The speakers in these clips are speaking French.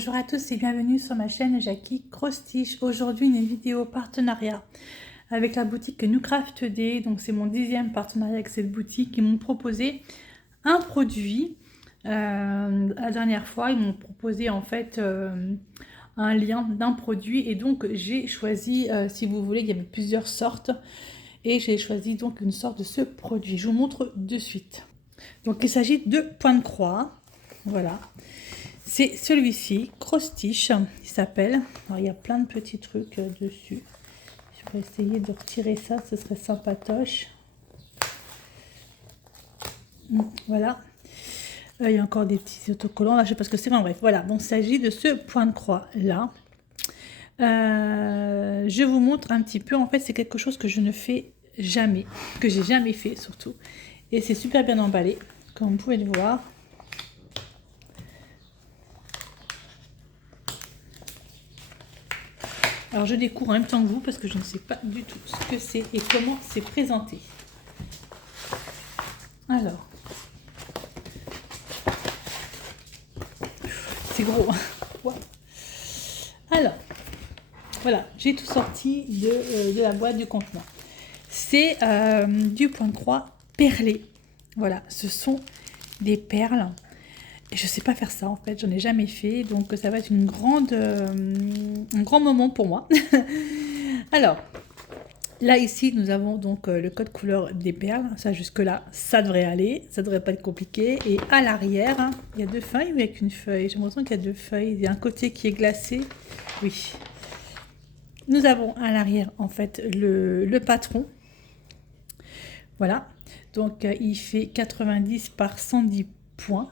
Bonjour à tous et bienvenue sur ma chaîne Jackie Crostiche. Aujourd'hui une vidéo partenariat avec la boutique New Craft Day. Donc c'est mon 10e partenariat avec cette boutique. Ils m'ont proposé un produit. La dernière fois ils m'ont proposé en fait un lien d'un produit et donc j'ai choisi, si vous voulez, il y avait plusieurs sortes et j'ai choisi donc une sorte de ce produit. Je vous montre de suite. Donc il s'agit de point de croix. Voilà. C'est celui-ci, Crostiche, il s'appelle. Alors, il y a plein de petits trucs dessus. Je vais essayer de retirer ça, ce serait sympatoche. Voilà. Il y a encore des petits autocollants, là, je sais pas ce que c'est. Enfin, bref, voilà. Donc, il s'agit de ce point de croix-là. Je vous montre un petit peu. En fait, c'est quelque chose que je ne fais jamais, que j'ai jamais fait surtout. Et c'est super bien emballé, comme vous pouvez le voir. Alors je découvre en même temps que vous parce que je ne sais pas du tout ce que c'est et comment c'est présenté. Alors, c'est gros. Ouais. Alors, voilà, j'ai tout sorti de la boîte du contenant. C'est du point de croix perlé. Voilà, ce sont des perles. Et je ne sais pas faire ça en fait, j'en ai jamais fait, donc ça va être un grand moment pour moi. Alors, là ici nous avons donc le code couleur des perles, ça jusque là ça devrait aller, ça devrait pas être compliqué. Et à l'arrière, il y a deux feuilles ou avec une feuille, j'ai l'impression qu'il y a deux feuilles, il y a un côté qui est glacé, oui. Nous avons à l'arrière en fait le patron, voilà, donc il fait 90 par 110 points.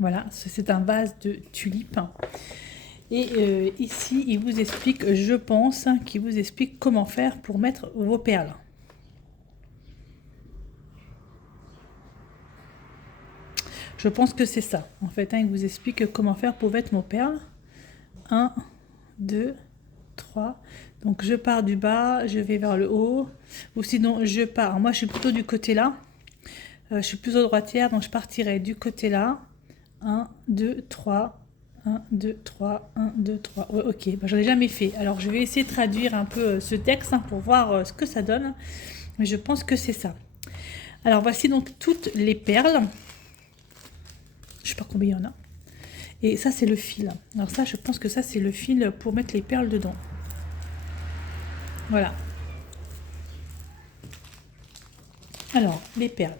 Voilà, c'est un vase de tulipes. Et ici, il vous explique, je pense, qu'il vous explique comment faire pour mettre vos perles. Je pense que c'est ça. En fait, il vous explique comment faire pour mettre vos perles. 1, 2, 3. Donc, je pars du bas, je vais vers le haut. Ou sinon, je pars. Alors, moi, je suis plutôt du côté là. Je suis plus droitière, donc je partirai du côté là. 1, 2, 3, 1, 2, 3, 1, 2, 3. Ouais, ok, bah, j'en ai jamais fait. Alors, je vais essayer de traduire un peu ce texte pour voir ce que ça donne. Mais je pense que c'est ça. Alors, voici donc toutes les perles. Je sais pas combien il y en a. Et ça, c'est le fil. Alors ça, je pense que ça, c'est le fil pour mettre les perles dedans. Voilà. Alors, les perles.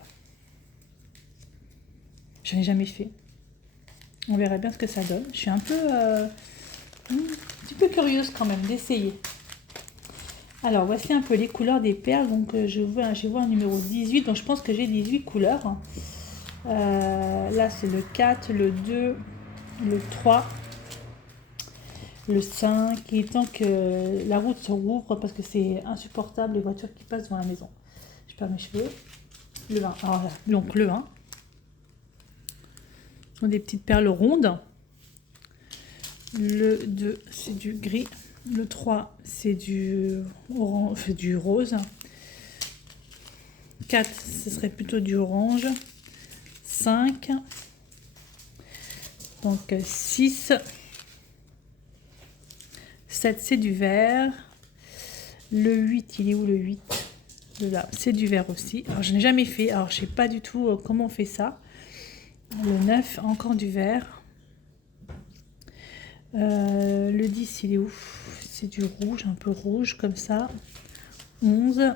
J'en ai jamais fait. On verra bien ce que ça donne. Je suis un petit peu curieuse quand même d'essayer. Alors, voici un peu les couleurs des perles. Donc, je vois un numéro 18. Donc, je pense que j'ai 18 couleurs. Là, c'est le 4, le 2, le 3, le 5. Il est temps que la route se rouvre parce que c'est insupportable les voitures qui passent devant la maison. Je perds mes cheveux. Le 1. Alors là, donc le 1. Ce sont des petites perles rondes. Le 2, c'est du gris. Le 3, c'est du orange, du rose. 4, ce serait plutôt du orange. 5. Donc 6. 7, c'est du vert. Le 8, il est où le 8? Là, c'est du vert aussi. Alors, je n'ai jamais fait. Alors, je ne sais pas du tout comment on fait ça. Le 9, encore du vert. Le 10, il est où? C'est du rouge, un peu rouge comme ça. 11.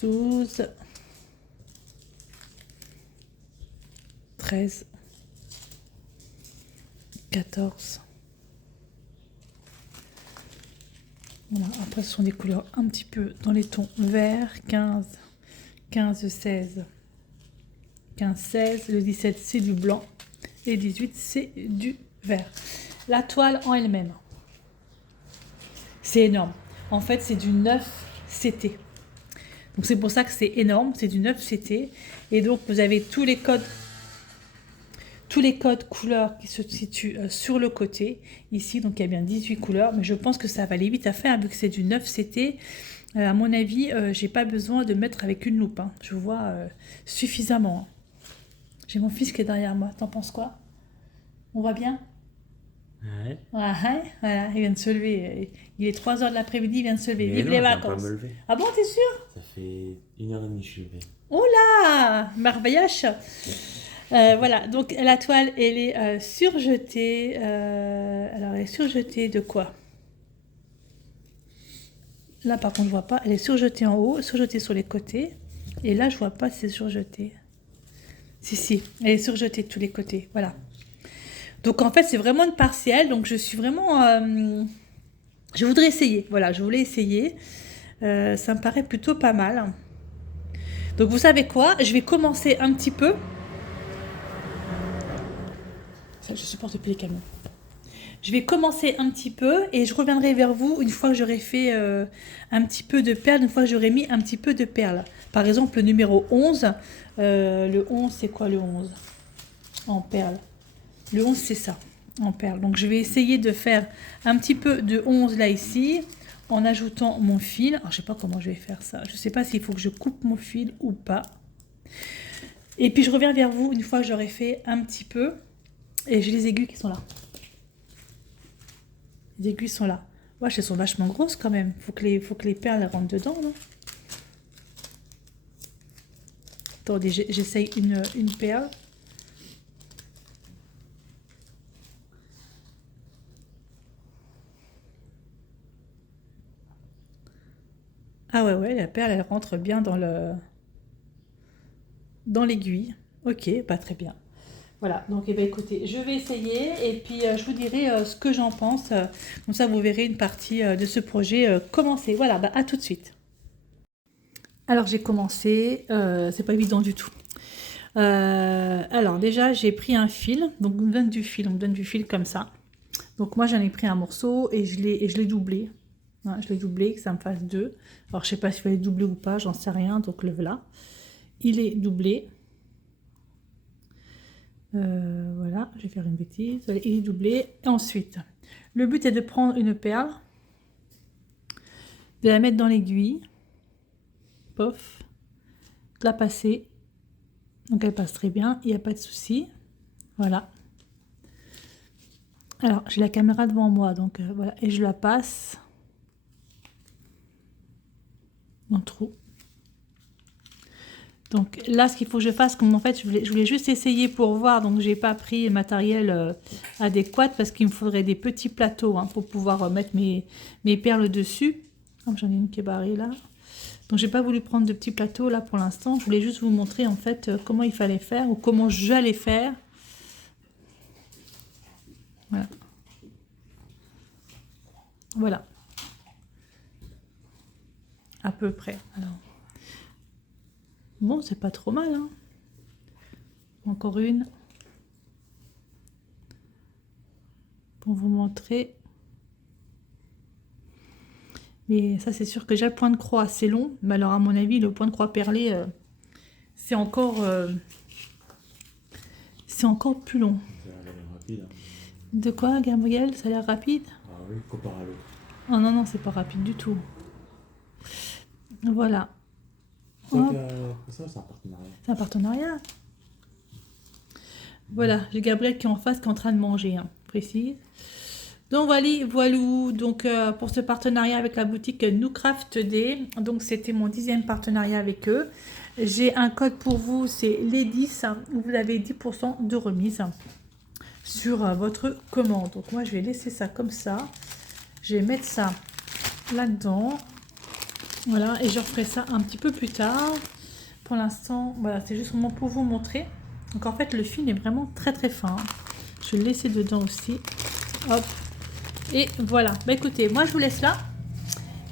12. 13. 14. Voilà, après ce sont des couleurs un petit peu dans les tons verts. 15. 15, 16. 15, 16. Le 17, c'est du blanc. Et 18, c'est du vert. La toile en elle-même, c'est énorme. En fait, c'est du 9 CT. Donc, c'est pour ça que c'est énorme. C'est du 9 CT. Et donc, vous avez tous les codes couleurs qui se situent sur le côté. Ici, donc, il y a bien 18 couleurs. Mais je pense que ça va aller vite à faire vu que c'est du 9 CT. À mon avis, j'ai pas besoin de mettre avec une loupe. Je vois suffisamment. J'ai mon fils qui est derrière moi. T'en penses quoi? On va bien? Ouais. Ouais, voilà, il vient de se lever. Il est 3 h de l'après-midi, il vient de se lever. Mais Vive non, les je viens pas vacances. me lever. Ah bon, t'es sûr? Ça fait 1h30 que je suis levé. Oh là! Merveillage! Voilà, donc la toile, elle est surjetée. Alors, elle est surjetée de quoi? Là, par contre, je vois pas. Elle est surjetée en haut, surjetée sur les côtés. Et là, je vois pas si c'est surjeté. Si, elle est surjetée de tous les côtés. Voilà. Donc, en fait, c'est vraiment une partielle. Donc, je suis vraiment... je voudrais essayer. Voilà, je voulais essayer. Ça me paraît plutôt pas mal. Donc, vous savez quoi? Je vais commencer un petit peu. Ça, je supporte plus les camions. Je vais commencer un petit peu et je reviendrai vers vous une fois que j'aurai fait un petit peu de perles, une fois que j'aurai mis un petit peu de perles. Par exemple, le numéro 11. Le 11, c'est quoi le 11? En perles. Le 11, c'est ça, en perles. Donc, je vais essayer de faire un petit peu de 11 là, ici, en ajoutant mon fil. Alors, je ne sais pas comment je vais faire ça. Je ne sais pas s'il faut que je coupe mon fil ou pas. Et puis, je reviens vers vous une fois que j'aurai fait un petit peu. Et j'ai les aiguilles qui sont là. Les aiguilles sont là. Ouais, elles sont vachement grosses quand même. Faut que les perles rentrent dedans, non? Attendez, j'essaye une perle. Ah ouais, la perle, elle rentre bien dans l'aiguille. Ok, pas très bien. Voilà, donc eh bien, écoutez, je vais essayer et puis je vous dirai ce que j'en pense. Comme ça, vous verrez une partie de ce projet commencer. Voilà, bah, à tout de suite. Alors, j'ai commencé. C'est pas évident du tout. Alors, déjà, j'ai pris un fil. Donc, on me donne du fil comme ça. Donc, moi, j'en ai pris un morceau et je l'ai doublé. Hein, je l'ai doublé, que ça me fasse 2. Alors, je sais pas s'il fallait doubler ou pas, j'en sais rien. Donc, le voilà. Il est doublé. Voilà, je vais faire une bêtise. Il est doublé. Et ensuite, le but est de prendre une perle, de la mettre dans l'aiguille, pof, de la passer. Donc elle passe très bien, il n'y a pas de souci. Voilà. Alors, j'ai la caméra devant moi, donc voilà, et je la passe dans le trou. Donc là, ce qu'il faut que je fasse, comme en fait, je voulais juste essayer pour voir, donc j'ai pas pris le matériel adéquat parce qu'il me faudrait des petits plateaux hein, pour pouvoir mettre mes perles dessus. Oh, j'en ai une qui est barrée là. Donc j'ai pas voulu prendre de petits plateaux là pour l'instant. Je voulais juste vous montrer en fait comment il fallait faire ou comment j'allais faire. Voilà. Voilà. À peu près. Alors. Bon, c'est pas trop mal. Hein. Encore une. Pour vous montrer. Mais ça, c'est sûr que j'ai le point de croix assez long. Mais alors, à mon avis, le point de croix perlé, c'est encore plus long. Ça a l'air rapide. Hein. De quoi, Gabriel? Ça a l'air rapide? Ah oui, comparé à l'autre. Oh non, non, c'est pas rapide du tout. Voilà. Ça, c'est un partenariat. C'est un partenariat. Voilà, j'ai Gabriel qui est en face, qui est en train de manger, hein, précise. Donc voilà, donc pour ce partenariat avec la boutique Noocraft Day, donc c'était mon 10e partenariat avec eux. J'ai un code pour vous, c'est les 10, où vous avez 10% de remise sur votre commande. Donc moi je vais laisser ça comme ça, je vais mettre ça là-dedans, voilà, et je referai ça un petit peu plus tard. Pour l'instant, voilà, c'est juste vraiment pour vous montrer. Donc en fait le fil est vraiment très très fin. Je vais le laisser dedans aussi, hop. Et voilà, bah écoutez, moi je vous laisse là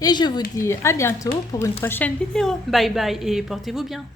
et je vous dis à bientôt pour une prochaine vidéo. Bye bye et portez-vous bien.